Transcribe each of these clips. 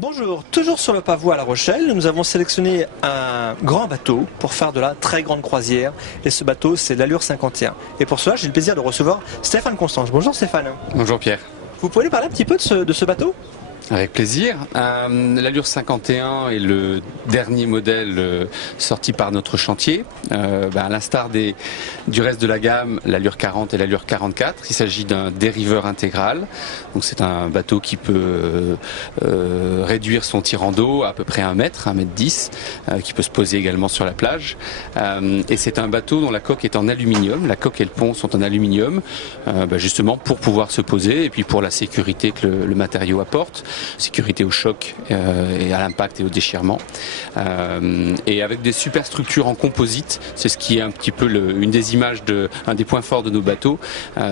Bonjour, toujours sur le Pavois à La Rochelle, nous avons sélectionné un grand bateau pour faire de la très grande croisière. Et ce bateau, c'est l'Allure 51. Et pour cela, j'ai le plaisir de recevoir Stéphane Constange. Bonjour Stéphane. Bonjour Pierre. Vous pouvez nous parler un petit peu de ce bateau ? Avec plaisir. L'Allure 51 est le dernier modèle sorti par notre chantier. À l'instar du reste de la gamme, l'Allure 40 et l'Allure 44, il s'agit d'un dériveur intégral. Donc c'est un bateau qui peut réduire son tirant d'eau à peu près 1 mètre, 1 mètre 10, qui peut se poser également sur la plage. Et c'est un bateau dont la coque est en aluminium. La coque et le pont sont en aluminium, justement pour pouvoir se poser et puis pour la sécurité que le matériau apporte. Sécurité au choc et à l'impact et au déchirement. Et avec des superstructures en composite, c'est ce qui est un petit peu une des images, un des points forts de nos bateaux,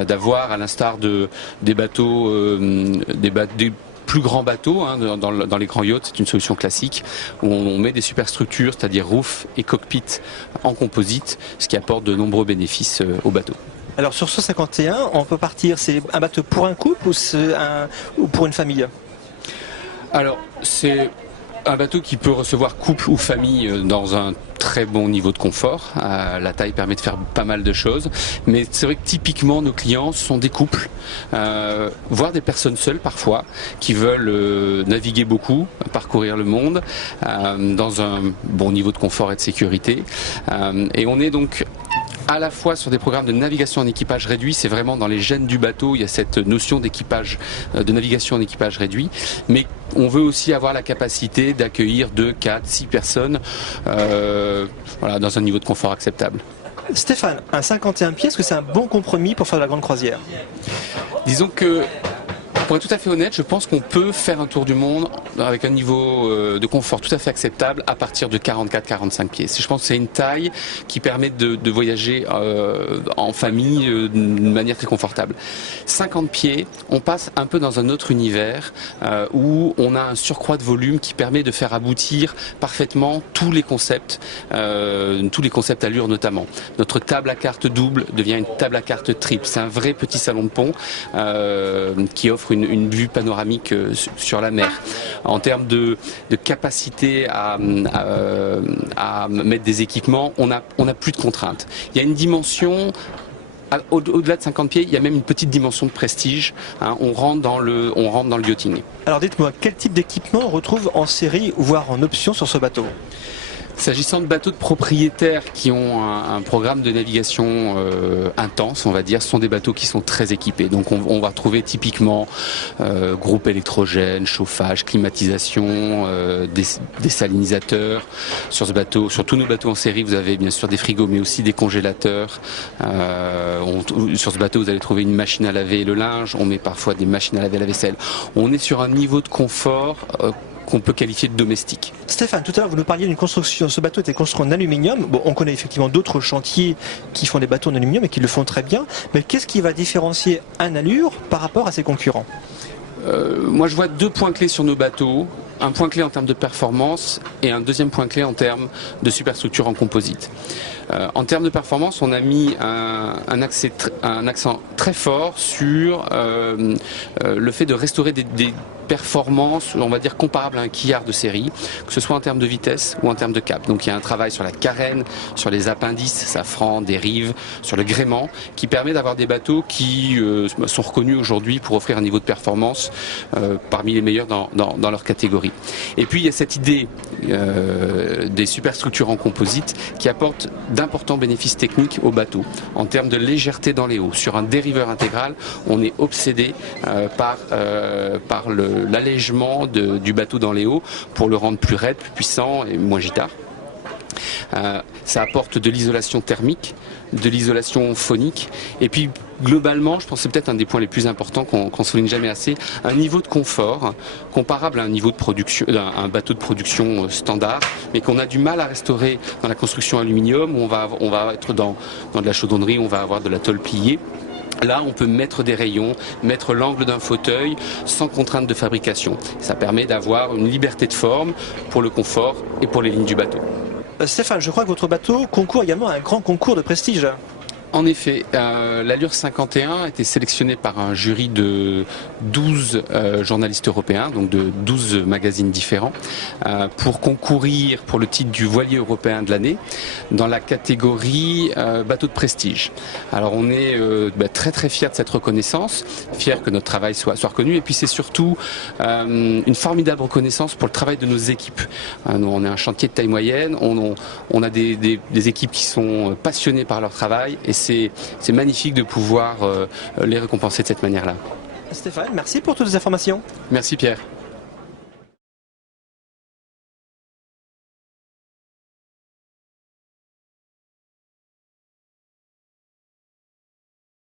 d'avoir à l'instar des bateaux, des plus grands bateaux, dans les grands yachts, c'est une solution classique, où on met des superstructures, c'est-à-dire roof et cockpit en composite, ce qui apporte de nombreux bénéfices au bateau. Alors sur ce 51, on peut partir, c'est un bateau pour un couple ou pour une famille ? Alors, c'est un bateau qui peut recevoir couple ou famille dans un très bon niveau de confort. La taille permet de faire pas mal de choses. Mais c'est vrai que typiquement, nos clients sont des couples, voire des personnes seules parfois, qui veulent naviguer beaucoup, parcourir le monde, dans un bon niveau de confort et de sécurité. Et on est donc à la fois sur des programmes de navigation en équipage réduit, c'est vraiment dans les gènes du bateau, il y a cette notion d'équipage, de navigation en équipage réduit, mais on veut aussi avoir la capacité d'accueillir 2, 4, 6 personnes dans un niveau de confort acceptable. Stéphane, un 51 pieds, est-ce que c'est un bon compromis pour faire de la grande croisière ? Disons que, pour être tout à fait honnête, je pense qu'on peut faire un tour du monde avec un niveau de confort tout à fait acceptable à partir de 44-45 pieds. Je pense que c'est une taille qui permet de voyager en famille d'une manière très confortable. 50 pieds, on passe un peu dans un autre univers où on a un surcroît de volume qui permet de faire aboutir parfaitement tous les concepts Allure notamment. Notre table à carte double devient une table à carte triple. C'est un vrai petit salon de pont qui offre une vue panoramique sur la mer. En termes de capacité à mettre des équipements, on a plus de contraintes. Il y a une dimension, au-delà de 50 pieds, il y a même une petite dimension de prestige. On rentre dans le yachting. Alors dites-moi, quel type d'équipement on retrouve en série, voire en option sur ce bateau ? S'agissant de bateaux de propriétaires qui ont un programme de navigation intense, on va dire, ce sont des bateaux qui sont très équipés. Donc on va trouver typiquement groupe électrogène, chauffage, climatisation, désalinisateurs. Sur ce bateau, sur tous nos bateaux en série, vous avez bien sûr des frigos, mais aussi des congélateurs. Sur ce bateau, vous allez trouver une machine à laver le linge. On met parfois des machines à laver la vaisselle. On est sur un niveau de confort qu'on peut qualifier de domestique. Stéphane, tout à l'heure vous nous parliez d'une construction, ce bateau était construit en aluminium. Bon, on connaît effectivement d'autres chantiers qui font des bateaux en aluminium et qui le font très bien, mais qu'est-ce qui va différencier un Allure par rapport à ses concurrents ? Moi je vois 2 points clés sur nos bateaux. Un point clé en termes de performance et un deuxième point clé en termes de superstructure en composite. En termes de performance, on a mis un accent très fort sur le fait de restaurer des performances, on va dire, comparables à un quillard de série, que ce soit en termes de vitesse ou en termes de cap. Donc il y a un travail sur la carène, sur les appendices, safran, dérive, sur le gréement, qui permet d'avoir des bateaux qui sont reconnus aujourd'hui pour offrir un niveau de performance parmi les meilleurs dans leur catégorie. Et puis il y a cette idée des superstructures en composite qui apporte d'importants bénéfices techniques au bateau. En termes de légèreté dans les eaux, sur un dériveur intégral, on est obsédé par l'allègement du bateau dans les eaux pour le rendre plus raide, plus puissant et moins gitard. Ça apporte de l'isolation thermique, de l'isolation phonique, et puis globalement, je pense que c'est peut-être un des points les plus importants qu'on souligne jamais assez, un niveau de confort comparable à un niveau de production, un bateau de production standard, mais qu'on a du mal à restaurer dans la construction aluminium, où on va être dans de la chaudronnerie, on va avoir de la tôle pliée. Là, on peut mettre des rayons, mettre l'angle d'un fauteuil sans contrainte de fabrication. Ça permet d'avoir une liberté de forme pour le confort et pour les lignes du bateau. Stéphane, je crois que votre bateau concourt également à un grand concours de prestige. En effet, l'Allure 51 a été sélectionnée par un jury de 12 journalistes européens, donc de 12 magazines différents, pour concourir pour le titre du voilier européen de l'année dans la catégorie bateau de prestige. Alors on est très très fiers de cette reconnaissance, fiers que notre travail soit reconnu, et puis c'est surtout une formidable reconnaissance pour le travail de nos équipes. Nous, on est un chantier de taille moyenne, on a des équipes qui sont passionnées par leur travail, et c'est magnifique de pouvoir les récompenser de cette manière-là. Stéphane, merci pour toutes les informations. Merci Pierre.